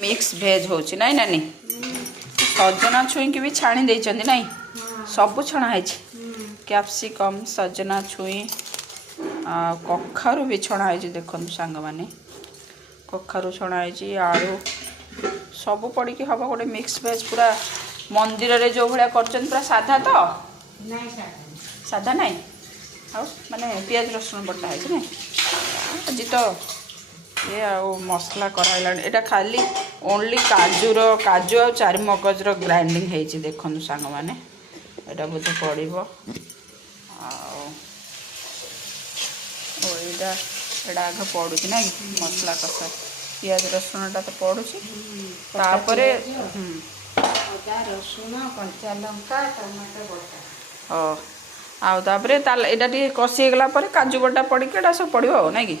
mix भेज होची नाई नानी सजना छुई की भी छाणी देइचंदी नाई सब छणा है कैप्सिकम सजना छुई कखारू भी छणा है देखो सांग माने कखारू छणा है आलू सब पड़ी कि हम गोटे मिक्स भेज पूरा मंदिर रे जो भाया कर पूरा साधा तो साधा नाई आउ माने पियाज रसुण बटा है ना आज तो ये मसला कराइला एटा खाली ओनली काजू आ चारमगजर ग्राइंडिंग है देखो सांग मैंने यहाँ बोधे पड़ो यहाँ आगे पड़ू ना मसला कषा पियाज रसुणटा तो पड़ुची तापर रसुण कंचा लंका टमाटो बटा आउे ये कषि गला काजू बटा पड़ी सब पड़ो ना कि